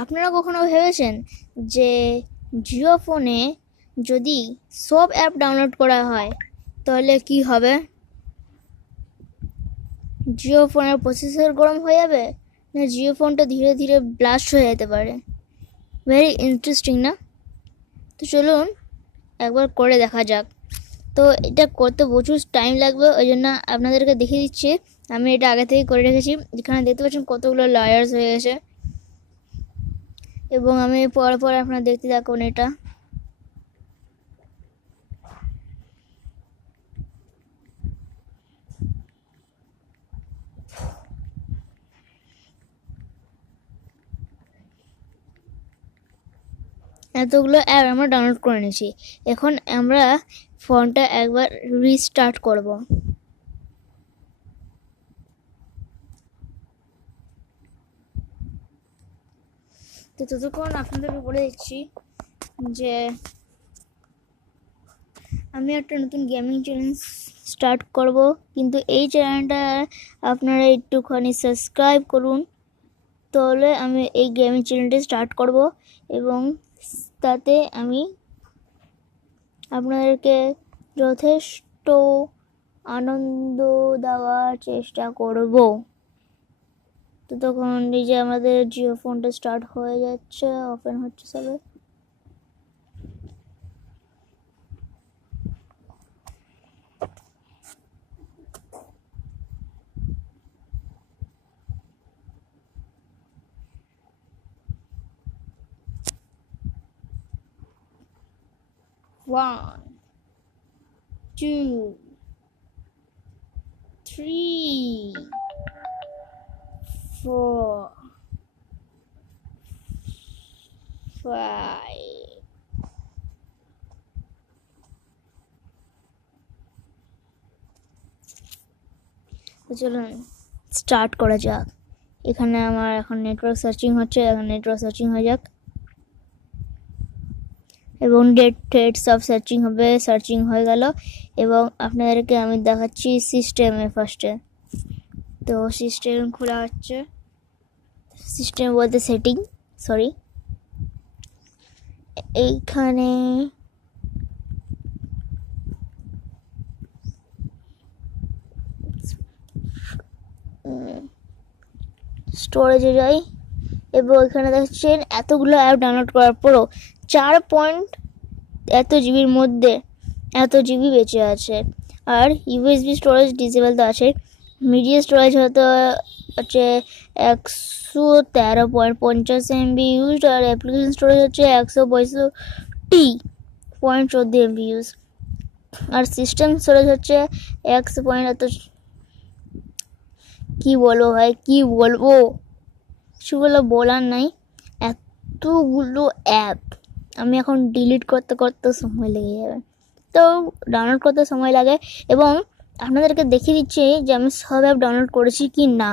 আপনারা কখনো ভেবেছেন যে জিও ফোনে যদি সব অ্যাপ ডাউনলোড করা হয় তাহলে কি হবে? জিও ফোনের প্রসেসর গরম হয়ে যাবে, না জিও ফোনটা ধীরে ধীরে ব্লাস্ট হয়ে যেতে পারে। ভেরি ইন্টারেস্টিং না? তো চলুন একবার করে দেখা যাক। তো এটা করতে প্রচুর টাইম লাগবে, ওই জন্য আপনাদেরকে দেখিয়ে দিচ্ছি। আমি এটা আগে থেকে করে রেখেছি। এখানে দেখতে পাচ্ছেন কতগুলো লেয়ার্স হয়ে গেছে, এবং আমি পরে পরে আপনারা দেখতে থাকুন। এটা এতগুলো অ্যাপ আমরা ডাউনলোড করে নিয়েছি। এখন আমরা ফোনটা একবার রিস্টার্ট করব। তো ততক্ষণ আপনাদেরকে বলে দিচ্ছি যে আমি একটা নতুন গেমিং চ্যানেল স্টার্ট করব, কিন্তু এই চ্যানেলটা আপনারা একটুখানি সাবস্ক্রাইব করুন, তাহলে আমি এই গেমিং চ্যানেলটা স্টার্ট করব এবং তাতে আমি আপনাদেরকে যথেষ্ট আনন্দ দেওয়ার চেষ্টা করব। তো তখন এই যে আমাদের জিও ফোনটা স্টার্ট হয়ে যাচ্ছে, ওপেন হচ্ছে সবে। One, two, three, four, five. তো চলুন স্টার্ট করা যাক। এখানে আমার এখন নেটওয়ার্ক সার্চিং হচ্ছে, এখন নেটওয়ার্ক সার্চিং হয়ে যাক এবং ডেট সব সার্চিং হবে। সার্চিং হয়ে গেল এবং আপনাদেরকে আমি দেখাচ্ছি সিস্টেমে ফার্স্টে। তো সিস্টেম খোলা হচ্ছে, সিস্টেম বলতে সেটিং, সরি। এইখানে স্টোরেজে যাই এবং এখানে দেখছেন এতগুলো অ্যাপ ডাউনলোড করার পরও 4 এত জিবির মধ্যে এত জিবি বেঁচে আছে। আর ইউএসবি স্টোরেজ ডিসেবল তো আছে। মিডিয়া স্টোরেজ হয়তো হচ্ছে 113.50 MB ইউজ, আর অ্যাপ্লিকেশন স্টোরেজ হচ্ছে 165.14 MB ইউজ, আর সিস্টেম স্টোরেজ হচ্ছে 100 এত। কি বলবো ভাই, কি বলবো, কিছুগুলো বলার নাই। এতগুলো অ্যাপ আমি এখন ডিলিট করতে করতে সময় লেগে যাবে, তো ডাউনলোড করতে সময় লাগে। এবং আপনাদেরকে দেখিয়ে দিচ্ছি যে আমি সব অ্যাপ ডাউনলোড করেছি কি না।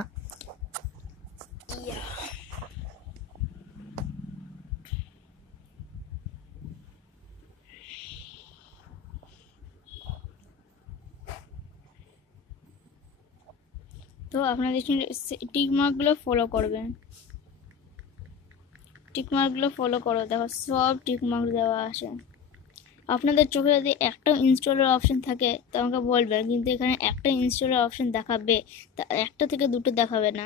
তো আপনারা দেখছেন টিক মার্কগুলো ফলো করবেন, টিক মার্কগুলো ফলো করো। দেখো সব টিক মার্ক দেওয়া আছে। আপনাদের চোখে যদি একটা ইনস্টলের অপশন থাকে তো আমাকে বলবেন, কিন্তু এখানে একটা ইনস্টলের অপশন দেখাবে, তা একটা থেকে দুটো দেখাবে না।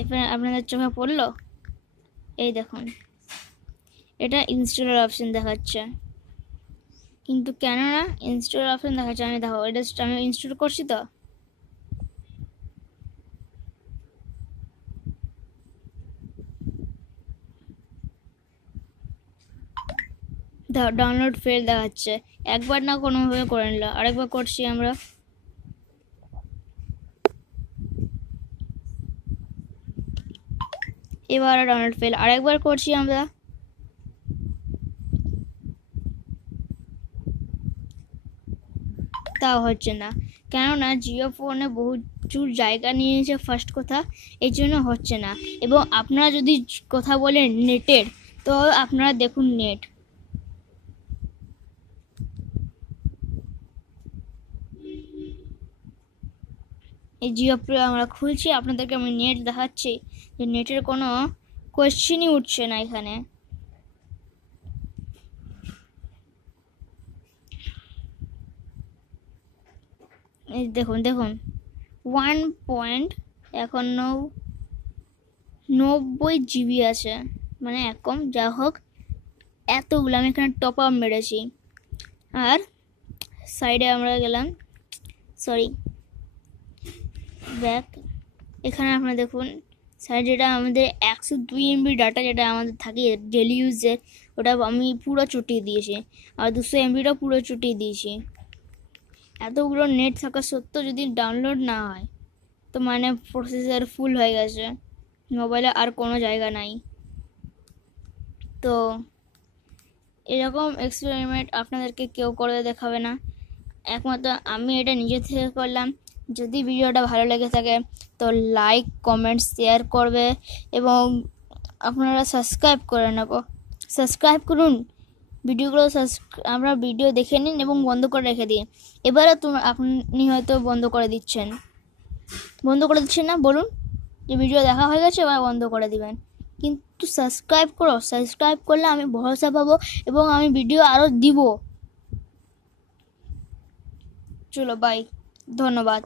এখানে আপনাদের চোখে পড়লো, এই দেখুন এটা ইনস্টলের অপশন দেখাচ্ছে, কিন্তু কেন না ইনস্টলের অপশন দেখাচ্ছে? আমি দেখো এটা আমি ইনস্টল করছি, তো দেখো ডাউনলোড ফেল দেখাচ্ছে। একবার না কোনোভাবে করে নিল, আরেকবার করছি আমরা। এবার ডাউনলোড ফেল, আরেকবার করছি আমরা। তাও হচ্ছে না, কেননা জিও ফোনে প্রচুর জায়গা নিয়ে নিয়েছে ফার্স্ট কথা, এই জন্য হচ্ছে না। এবং আপনারা যদি কথা বলেন নেটের, তো আপনারা দেখুন নেট, এই জিও প্লে আমরা খুলছি, আপনাদেরকে আমি নেট দেখাচ্ছি যে নেটের কোনো কোয়েশ্চেনই উঠছে না এখানে। এই দেখুন 1 এখন 90 জিবি আছে, মানে একদম যা হোক এতগুলো আমি এখানে টপ আপ মেরেছি। আর সাইডে আমরা গেলাম, সরি ব্যাক, এখানে আপনারা দেখুন সাইডে যেটা আমাদের 102 MB ডাটা যেটা আমাদের থাকে ডেলি ইউজের, ওটা আমি পুরো চুটিয়ে দিয়েছি, আর 200 MBটা পুরো চুটিয়ে দিয়েছি। এতগুলো নেট থাকা সত্ত্বেও যদি ডাউনলোড না হয় তো মানে প্রসেসর ফুল হয়ে গেছে, মোবাইলে আর কোনো জায়গা নাই। তো এরকম এক্সপেরিমেন্ট আপনাদেরকে কেউ করে দেখাবে না, একমাত্র আমি এটা নিজে থেকে করলাম। যদি ভিডিওটা ভালো লেগে থাকে তো লাইক কমেন্ট শেয়ার করবে এবং আপনারা সাবস্ক্রাইব করে নেব, সাবস্ক্রাইব করুন ভিডিওগুলো, আমরা ভিডিও দেখে নিন এবং বন্ধ করে রেখে দিন। এবারে আপনি হয়তো বন্ধ করে দিচ্ছেন না, বলুন যে ভিডিও দেখা হয়ে গেছে এবার বন্ধ করে দিবেন, কিন্তু সাবস্ক্রাইব করো, সাবস্ক্রাইব করলে আমি ভরসা পাবো এবং আমি ভিডিও আরও দিব। চলো বাই, ধন্যবাদ।